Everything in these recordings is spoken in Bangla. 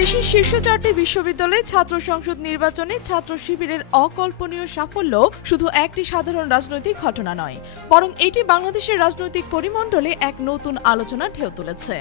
দেশের শীর্ষ 4টি বিশ্ববিদ্যালয়ে ছাত্র সংসদ নির্বাচনে ছাত্র শিবিরের অকল্পনীয় সাফল্য শুধু একটি সাধারণ রাজনৈতিক ঘটনা নয়, বরং এটি বাংলাদেশের রাজনৈতিক পরিমণ্ডলে এক নতুন আলোচনার ঢেউ তুলেছে।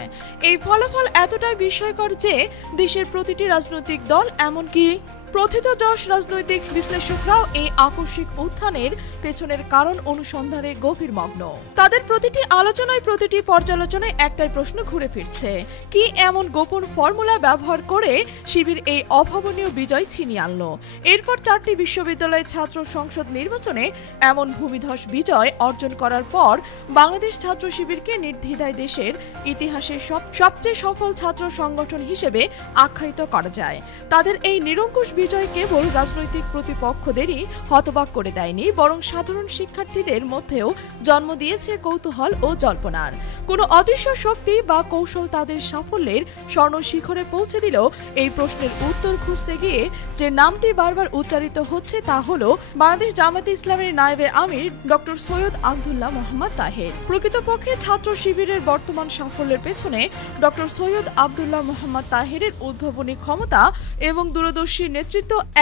এই ফলাফল এতটাই বিস্ময়কর যে দেশের প্রতিটি রাজনৈতিক দল, এমনকি প্রথিতযশ রাজনৈতিক বিশ্লেষকরাও এই আকস্মিক উত্থানের পেছনের কারণ অনুসন্ধানে গভীর মগ্ন। তাদের প্রতিটি আলোচনায়, প্রতিটি পর্যালোচনায় একটাই প্রশ্ন ঘুরে ফিরছে: কি এমন গোপন ফর্মুলা ব্যবহার করে শিবির এই অভাবনীয় বিজয় ছিনিয়ে আনলো? এরপর 4টি বিশ্ববিদ্যালয়ের ছাত্র সংসদ নির্বাচনে এমন ভূমিধস বিজয় অর্জন করার পর বাংলাদেশ ছাত্র শিবিরকে নির্দ্বিধায় দেশের ইতিহাসের সবচেয়ে সফল ছাত্র সংগঠন হিসেবে আখ্যায়িত করা যায়। তাদের এই নিরঙ্কুশ বিজয় কেবল রাজনৈতিক প্রতিপক্ষদেরই হতবাক করে দেয়নি, বরং সাধারণ শিক্ষার্থীদের মধ্যেও জন্ম দিয়েছে কৌতূহল ও জল্পনার। কোনো অদৃশ্য শক্তি বা কৌশল তাদের সাফল্যের স্বর্ণ শিখরে পৌঁছে দিল? এই প্রশ্নের উত্তর খুঁজতে গিয়ে যে নামটি বারবার উচ্চারিত হচ্ছে তা হলো বাংলাদেশ জামায়াতে ইসলামের নায়েবে আমির ডক্টর সৈয়দ আব্দুল্লাহ মোহাম্মদ তাহের। প্রকৃতপক্ষে ছাত্র শিবিরের বর্তমান সাফল্যের পেছনে ডক্টর সৈয়দ আব্দুল্লাহ মোহাম্মদ তাহেরের উদ্ভাবনী ক্ষমতা এবং দূরদর্শী নেতৃত্ব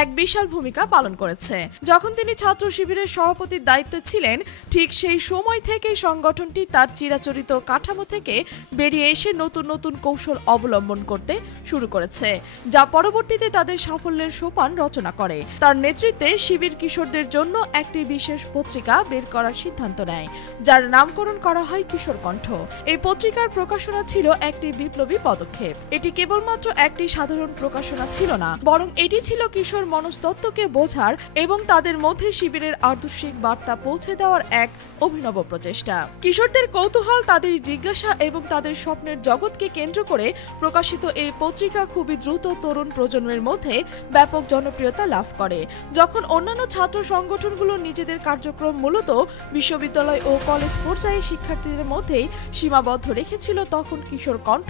এক বিশাল ভূমিকা পালন করেছে। যখন তিনি ছাত্র শিবিরের সভাপতির দায়িত্বে ছিলেন, ঠিক সেই সময় থেকেই সংগঠনটি তার চিরাচরিত কাঠামো থেকে বেরিয়ে এসে নতুন নতুন কৌশল অবলম্বন করতে শুরু করেছে, যা পরবর্তীতে তাদের সাফল্যের সোপান রচনা করে। তার নেতৃত্বে শিবির কিশোরদের জন্য একটি বিশেষ পত্রিকা বের করার সিদ্ধান্ত নেয়, যার নামকরণ করা হয় কিশোর কণ্ঠ। এই পত্রিকার প্রকাশনা ছিল একটি বিপ্লবী পদক্ষেপ। এটি কেবলমাত্র একটি সাধারণ প্রকাশনা ছিল না, বরং এটি ছিল কিশোর মনস্তত্ত্বকে বোঝার এবং তাদের মধ্যে শিবিরের আদর্শিক বার্তা পৌঁছে দেওয়ার এক অভিনব প্রচেষ্টা। কিশোরদের কৌতূহল, তাদের জিজ্ঞাসা এবং তাদের স্বপ্নের জগৎকে কেন্দ্র করে প্রকাশিত এই পত্রিকা খুবই দ্রুত তরুণ প্রজন্মের মধ্যে ব্যাপক জনপ্রিয়তা লাভ করে। যখন অন্যান্য ছাত্র সংগঠনগুলো নিজেদের কার্যক্রম মূলত বিশ্ববিদ্যালয় ও কলেজ পর্যায়ে শিক্ষার্থীদের মধ্যেই সীমাবদ্ধ রেখেছিল, তখন কিশোর কণ্ঠ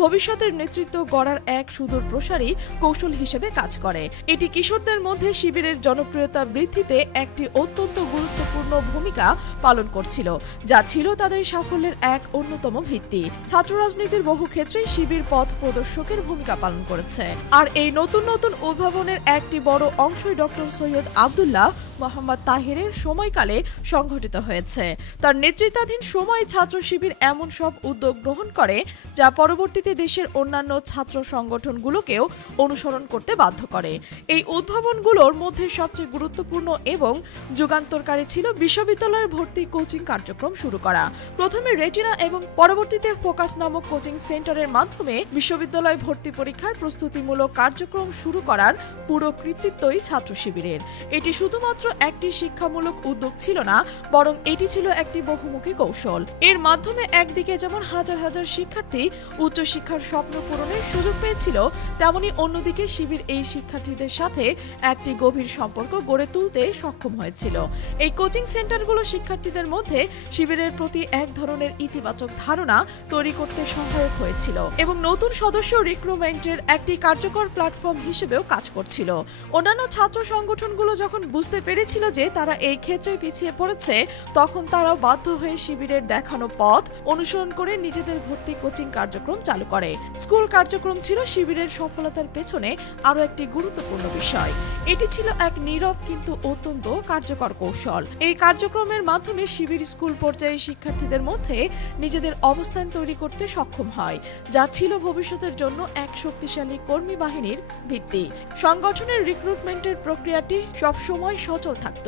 ভবিষ্যতের নেতৃত্ব গড়ার এক সুদূর প্রসারী কৌশল হিসেবে কাজ করে। এটি কিশোরদের মধ্যে শিবিরের জনপ্রিয়তা বৃদ্ধিতে একটি অত্যন্ত গুরুত্বপূর্ণ ভূমিকা পালন করছিল, যা ছিল তাদের সাফল্যের এক অন্যতম ভিত্তি। ছাত্র রাজনীতির বহু ক্ষেত্রে শিবির পথ প্রদর্শকের ভূমিকা পালন করেছে, আর এই নতুন নতুন উদ্ভাবনের একটি বড় অংশই ডক্টর সৈয়দ আব্দুল্লাহ মোহাম্মদ তাহেরের সময়কালে সংঘটিত হয়েছে। তার নেতৃত্বাধীন সময়ে ছাত্র শিবির এমন সব উদ্যোগ গ্রহণ করে যা পরবর্তীতে দেশের অন্যান্য ছাত্র সংগঠনগুলোকেও অনুসরণ করতে বাধ্য করে। এই উদ্ভাবনগুলোর মধ্যে সবচেয়ে গুরুত্বপূর্ণ এবং যুগান্তরকারী ছিল বিশ্ববিদ্যালয়ের ভর্তি কোচিং কার্যক্রম শুরু করা। প্রথমে রেটিনা এবং পরবর্তীতে ফোকাস নামক কোচিং সেন্টারের মাধ্যমে বিশ্ববিদ্যালয় ভর্তি পরীক্ষার প্রস্তুতিমূলক কার্যক্রম শুরু করার পুরো কৃতিত্বই ছাত্র শিবিরের। এটি শুধুমাত্র একটি শিক্ষামূলক উদ্যোগ ছিল না, বরং এটি ছিল একটি বহুমুখী কৌশল। এর মাধ্যমে একদিকে যেমন হাজার হাজার শিক্ষার্থী উচ্চশিক্ষার স্বপ্ন পূরণের সুযোগ পেয়েছিল, তেমনি অন্যদিকে শিবির এই শিক্ষার্থীদের সাথে একটি গভীর সম্পর্ক গড়ে তুলতে সক্ষম হয়েছিল। এই কোচিং সেন্টারগুলো শিক্ষার্থীদের মধ্যে শিবিরের প্রতি এক ধরনের ইতিবাচক ধারণা তৈরি করতে সহায়ক হয়েছিল এবং নতুন সদস্য রিক্রুটমেন্টের একটি কার্যকর প্ল্যাটফর্ম হিসেবেও কাজ করছিল। অন্যান্য ছাত্র সংগঠনগুলো যখন বুঝতে পেরেছিল যে তারা এই ক্ষেত্রে পিছিয়ে পড়েছে, তখন তারাও বাধ্য হয়ে শিবিরের দেখানো পথ অনুসরণ করে নিজেদের ভর্তি কোচিং কার্যক্রম চালু করে। স্কুল কার্যক্রম ছিল শিবিরের সফলতার পেছনে আরও একটি গুরুত্বপূর্ণ বিষয়। এটি ছিল এক নীরব কিন্তু অত্যন্ত কার্যকর কৌশল। এই কার্যক্রমের মাধ্যমে শিবির স্কুল পর্যায়ে শিক্ষার্থীদের মধ্যে নিজেদের অবস্থান তৈরি করতে সক্ষম হয়, যা ছিল ভবিষ্যতের জন্য এক শক্তিশালী কর্মী বাহিনীর ভিত্তি। সংগঠনের রিক্রুটমেন্টের প্রক্রিয়াটি সবসময় সচল থাকত।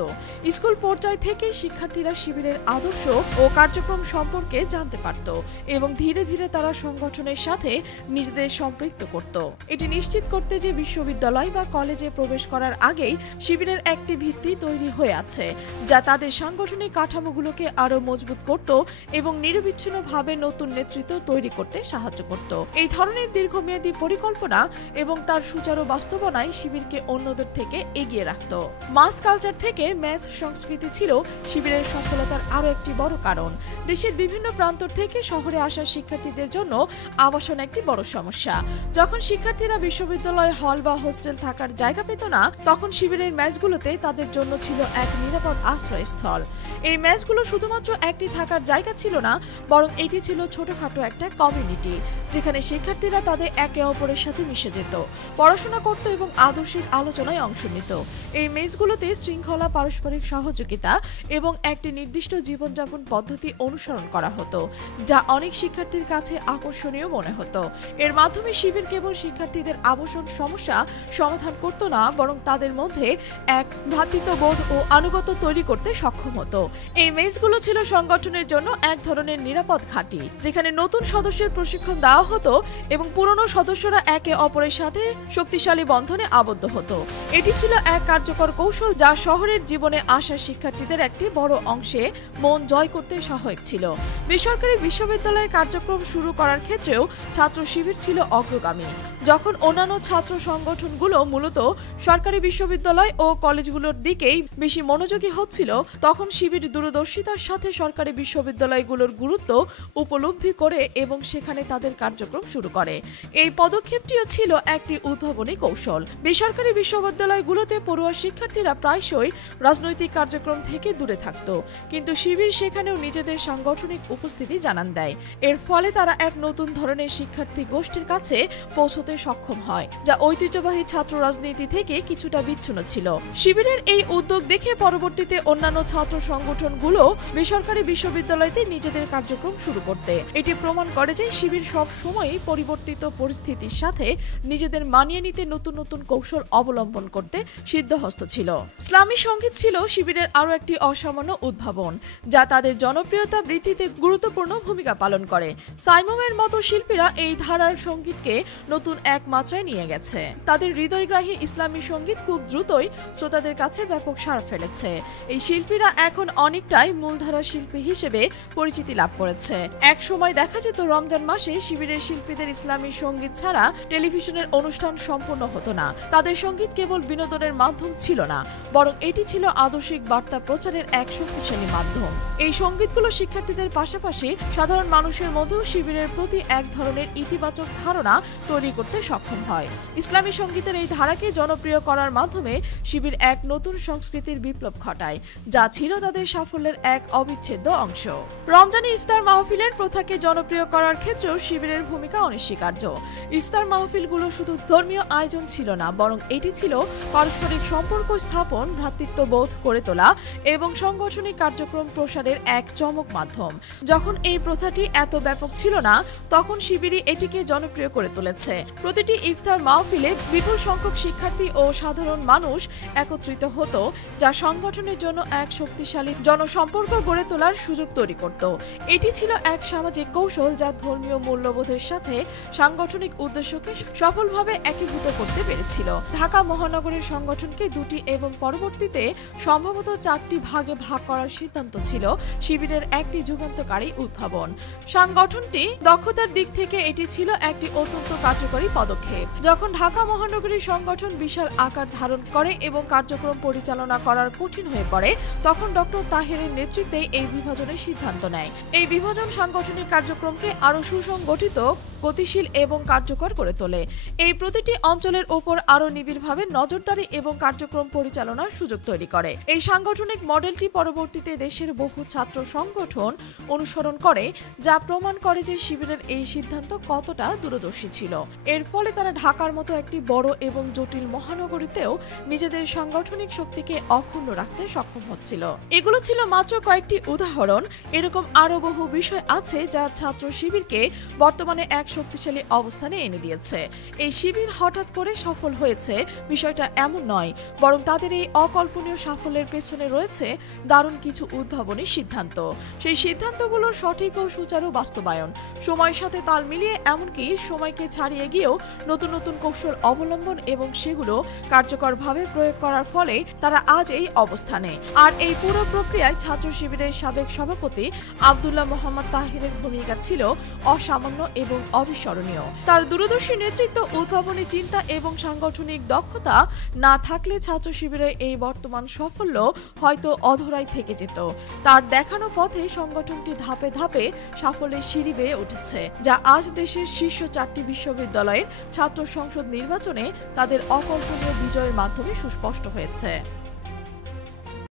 স্কুল পর্যায় থেকে শিক্ষার্থীরা শিবিরের আদর্শ ও কার্যক্রম সম্পর্কে জানতে পারত এবং ধীরে ধীরে তারা সংগঠনের সাথে নিজেদের সম্পৃক্ত করত। এটি নিশ্চিত করতে যে বিশ্ববিদ্যালয় বা কলেজে প্রবেশ করার আগেই শিবিরের একটি ভিত্তি তৈরি হয়ে আছে, যা তাদের সাংগঠনিক কাঠামোগুলোকে আরও মজবুত করত এবং নিরবিচ্ছিন্নভাবে নতুন নেতৃত্ব তৈরি করতে সাহায্য করত। এই ধরনের দীর্ঘমেয়াদী পরিকল্পনা এবং তার সুচারু বাস্তবনায় শিবিরকে অন্যদের থেকে এগিয়ে রাখত। মাস কালচার থেকে ম্যাচ সংস্কৃতি ছিল শিবিরের সফলতার আরও একটি বড় কারণ। দেশের বিভিন্ন প্রান্ত থেকে শহরে আসা শিক্ষার্থীদের জন্য আবাসন একটি বড় সমস্যা। যখন শিক্ষার্থীরা বিশ্ববিদ্যালয় হল বা হোস্টেল রিহার্সাল থাকার জায়গা পেত না, তখন শিবিরের ম্যাচগুলোতে তাদের জন্য ছিল এক নিরাপদ আশ্রয়স্থল। এই ম্যাচগুলো শুধুমাত্র একটি থাকার জায়গা ছিল না, বরং এটি ছিল ছোটখাটো একটা কমিউনিটি, যেখানে শিক্ষার্থীরা তাদের একে অপরের সাথে মিশে যেত, পড়াশোনা করত এবং আদর্শিক আলোচনায় অংশ নিত। এই মেসগুলোতে শৃঙ্খলা, পারস্পরিক সহযোগিতা এবং একটি নির্দিষ্ট জীবনযাপন পদ্ধতি অনুসরণ করা হতো, যা অনেক শিক্ষার্থীর কাছে আকর্ষণীয় মনে হতো। এর মাধ্যমে শিবির কেবল শিক্ষার্থীদের আবাসন সমস্যা সমাধান করত না, বরং তাদের মধ্যে এক ভ্রাতৃত্ববোধ ও আনুগত্য তৈরি করতে সক্ষম হতো। এই মেসগুলো ছিল সংগঠনের জন্য এক ধরনের নিরাপদ ঘাঁটি, যেখানে নতুন সদস্যের প্রশিক্ষণ দেওয়া হতো এবং পুরনো সদস্যরা একে অপরের সাথে শক্তিশালী বন্ধনে আবদ্ধ হতো। এটি ছিল এক কার্যকর কৌশল যা শহরের জীবনে আসা শিক্ষার্থীদের একটি বড় অংশে মন জয় করতে সহায়ক ছিল। বেসরকারি বিশ্ববিদ্যালয়ের কার্যক্রম শুরু করার ক্ষেত্রেও ছাত্র শিবির ছিল অগ্রগামী। যখন অন্যান্য ছাত্র সংগঠনগুলো মূলত সরকারি বিশ্ববিদ্যালয় ও কলেজগুলোর দিকেই বেশি মনোযোগী হচ্ছিল, তখন শিবির দূরদর্শিতার সাথে সরকারি বিশ্ববিদ্যালয়গুলোর গুরুত্ব উপলব্ধি করে এবং সেখানে তাদের কার্যক্রম শুরু করে। এই পদক্ষেপটিও ছিল একটি উদ্ভাবনী কৌশল। বেসরকারি বিশ্ববিদ্যালয়গুলোতে পড়ুয়া শিক্ষার্থীরা প্রায়শই রাজনৈতিক কার্যক্রম থেকে দূরে থাকত, কিন্তু শিবির সেখানেও নিজেদের সাংগঠনিক উপস্থিতি জানান দেয়। এর ফলে তারা এক নতুন ধরনের শিক্ষার্থী গোষ্ঠীর কাছে পৌঁছতে সক্ষম হয়, যা ঐতিহ্যবাহী ছাত্র রাজনীতি থেকে কিছুটা বিচ্ছিন্ন ছিল। শিবিরের এই উদ্যোগ দেখে পরবর্তীতে অন্যান্য ছাত্র সংগঠনগুলো বেসরকারি বিশ্ববিদ্যালয়তে নিজেদের কার্যক্রম শুরু করতে। এটি প্রমাণ করে যে শিবির সব সময়ই পরিবর্তিত পরিস্থিতির সাথে নিজেদের মানিয়ে নিতে নতুন নতুন কৌশল অবলম্বন করতে সিদ্ধহস্ত ছিল। ইসলামী সংগীত ছিল শিবিরের আরও একটি অসামান্য উদ্ভাবন, যা তাদের জনপ্রিয়তা বৃদ্ধিতে গুরুত্বপূর্ণ ভূমিকা পালন করে। সাইমমের মতো শিল্পীরা এই ধারার সংগীতকে নতুন এক মাত্রায় নিয়ে গেছে। তাদের হৃদয়গ্রাহী ইসলামী সংগীত খুব দ্রুতই শ্রোতাদের কাছে ব্যাপক সাড়া ফেলেছে। এই শিল্পীরা এখন অনেকটাই মূলধারা শিল্পী হিসেবে পরিচিতি লাভ করেছে। এক সময় দেখা যেত রমজান মাসে শিবিরের শিল্পীদের ইসলামী সংগীত ছাড়া টেলিভিশনের অনুষ্ঠান সম্পূর্ণ হতো না। তাদের সংগীত কেবল বিনোদনের মাধ্যম ছিল না, বরং এটি ছিল আদর্শিক বার্তা প্রচারের এক শক্তিশালী মাধ্যম। এই সংগীতগুলো শিক্ষার্থীদের পাশাপাশি সাধারণ মানুষের মধ্যেও শিবিরের প্রতি এক ধরনের ইতিবাচক ধারণা তৈরি করতে সক্ষম হয়। ইসলামী সংগীতের এই ধারাকে জনপ্রিয় করার মাধ্যমে শিবির এক নতুন সংস্কৃতির বিপ্লব ঘটায়, যা ছিল তাদের সাফল্যের এক অবিচ্ছেদ্য অংশ। রমজানে ইফতার মাহফিলের প্রথাকে জনপ্রিয় করার ক্ষেত্রেও শিবিরের ভূমিকা অনস্বীকার্য। ইফতার মাহফিলগুলো শুধু ধর্মীয় আয়োজন ছিল না, বরং এটি ছিল পারস্পরিক সম্পর্ক স্থাপন, ভ্রাতৃত্ববোধ করে তোলা এবং সাংগঠনিক কার্যক্রম প্রসারের এক চমক মাধ্যম। যখন এই প্রথাটি এত ব্যাপক ছিল না, তখন শিবিরই এটিকে জনপ্রিয় করে তুলেছে। প্রতিটি ইফতার মাহফিলে বিপুল সংখ্যক শিক্ষার্থী ও সাধারণ মানুষ একত্রিত হতো, যা সংগঠনের জন্য এক শক্তিশালী জনসম্পর্ক গড়ে তোলার সুযোগ তৈরি করত। এটি ছিল এক সামাজিক কৌশল যা ধর্মীয় মূল্যবোধের সাথে সাংগঠনিক উদ্দেশ্যকে সফলভাবে একীভূত করতে পেরেছিল। ঢাকা মহানগরের সংগঠনকে দুটি এবং পরবর্তীতে সম্ভবত 4টি ভাগে ভাগ করার সিদ্ধান্ত ছিল শিবিরের একটি যুগান্তকারী উদ্ভাবন। সংগঠনটি দক্ষতার দিক থেকে এটি ছিল একটি অত্যন্ত কার্যকরী পদক্ষেপ। যখন ঢাকা মহানগরীর সংগঠন বিশাল আকার ধারণ করে এবং কার্যক্রম পরিচালনা করার কঠিন হয়ে পড়ে, তখন ডক্টর তাহেরের নেতৃত্বে এই বিভাজনের সিদ্ধান্ত নেয়। এই বিভাজন সাংগঠনিক কার্যক্রমকে আরও সুসংগঠিত, গতিশীল এবং কার্যকর করে তোলে। এই প্রতিটি অঞ্চলের উপর আরও নিবিড়ভাবে নজরদারি এবং কার্যক্রম পরিচালনার সুযোগ তৈরি করে। এই সাংগঠনিক মডেলটি পরবর্তীতে দেশের বহু ছাত্র সংগঠন অনুসরণ করে, যা প্রমাণ করে যে শিবিরের এই সিদ্ধান্ত কতটা দূরদর্শী ছিল। এর ফলে তারা ঢাকার মতো একটি বড় এবং জটিল মহানগরীতেও নিজেদের সাংগঠনিক শক্তিকে অক্ষুণ্ণ রাখতে সক্ষম হচ্ছিল। এগুলো ছিল মাত্র কয়েকটি উদাহরণ। এরকম আরও বহু বিষয় আছে যা ছাত্র শিবিরকে বর্তমানে এক শক্তিশালী অবস্থানে এনে দিয়েছে। এই শিবির হঠাৎ করে সফল হয়েছে বিষয়টা এমন নয়, বরং তাদের এই অকল্পনীয় সাফল্যের পেছনে রয়েছে দারুণ কিছু উদ্ভাবনী সিদ্ধান্ত। সেই সিদ্ধান্তগুলোর সঠিক ও সুচারু বাস্তবায়ন, সময়ের সাথে তাল মিলিয়ে, এমনকি সময়কে ছাড়িয়ে গিয়েও নতুন নতুন কৌশল অবলম্বন এবং সেগুলো কার্যকরভাবে প্রয়োগ করার ফলে তারা আজ এই অবস্থানে। আর এই পুরো প্রক্রিয়ায় ছাত্র শিবিরের সাবেক সভাপতি আব্দুল্লাহ মোহাম্মদ তাহিরের ভূমিকা ছিল অসামান্য এবং অবিস্মরণীয়। তার দূরদর্শী নেতৃত্ব, উদ্ভাবনী চিন্তা এবং সাংগঠনিক দক্ষতা না থাকলে ছাত্র শিবিরের এই বর্তমান সাফল্য হয়তো অধরাই থেকে যেত। তার দেখানো পথে সংগঠনটি ধাপে ধাপে সাফল্যের সিঁড়ি বেয়ে উঠেছে, যা আজ দেশের শীর্ষ 4টি বিশ্ববিদ্যালয়ের ছাত্র সংসদ নির্বাচনে তাদের অকল্পনীয় বিজয়ের মাধ্যমে সুস্পষ্ট হয়েছে।